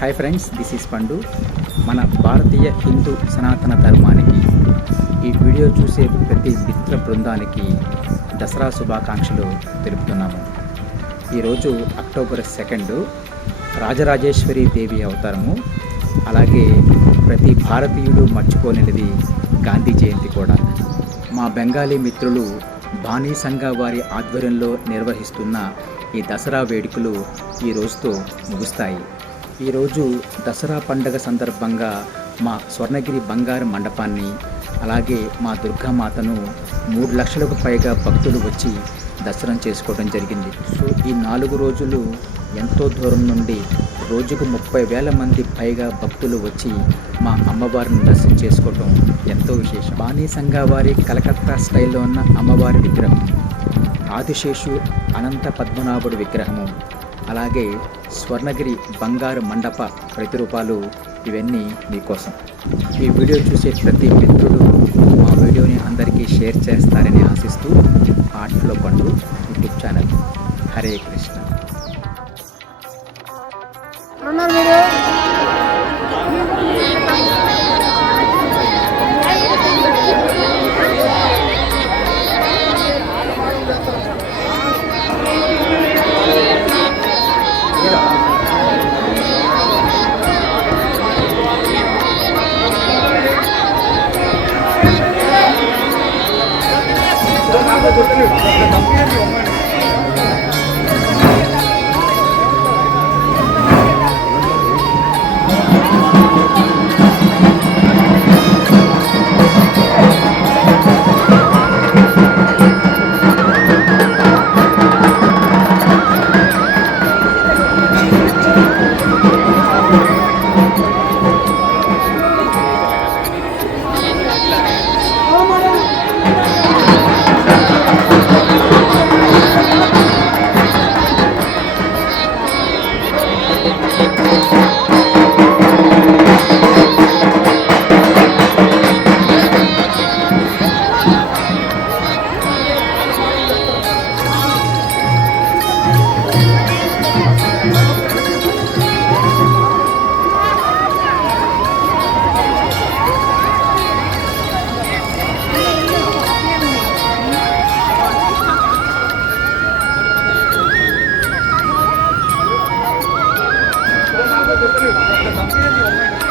Hi friends, this is పండు. మన భారతీయ హిందూ సనాతన ధర్మానికి ఈ వీడియో చూసే ప్రతి మిత్ర బృందానికి దసరా శుభాకాంక్షలు తెలుపుతున్నాము. ఈరోజు అక్టోబర్ 2 రాజరాజేశ్వరి దేవి అవతారము. అలాగే ప్రతి భారతీయుడు మర్చిపోలేనిది గాంధీ జయంతి కూడా. మా బెంగాలీ మిత్రులు బానీ సంఘ వారి ఆధ్వర్యంలో నిర్వహిస్తున్న ఈ దసరా వేడుకలు ఈ రోజుతో ముగుస్తాయి. ఈరోజు దసరా పండగ సందర్భంగా మా స్వర్ణగిరి బంగారు మండపాన్ని, అలాగే మా దుర్గామాతను 3 లక్షలకు పైగా భక్తులు వచ్చి దర్శనం చేసుకోవడం జరిగింది. సో ఈ 4 రోజులు ఎంతో దూరం నుండి రోజుకు 30,000 మంది పైగా భక్తులు వచ్చి మా అమ్మవారిని దర్శనం చేసుకోవడం ఎంతో విశేషం. బానీ సంఘ వారి కలకత్తా స్టైల్లో ఉన్న అమ్మవారి విగ్రహం, ఆదిశేషు అనంత పద్మనాభుడి విగ్రహము, అలాగే స్వర్ణగిరి బంగారు మండప ప్రతిరూపాలు, ఇవన్నీ మీకోసం. ఈ వీడియో చూసే ప్రతి మిత్రుడు మా వీడియోని అందరికీ షేర్ చేస్తారని ఆశిస్తూ ఆర్ట్లో పండు YouTube channel. Hare Krishna. Thank you.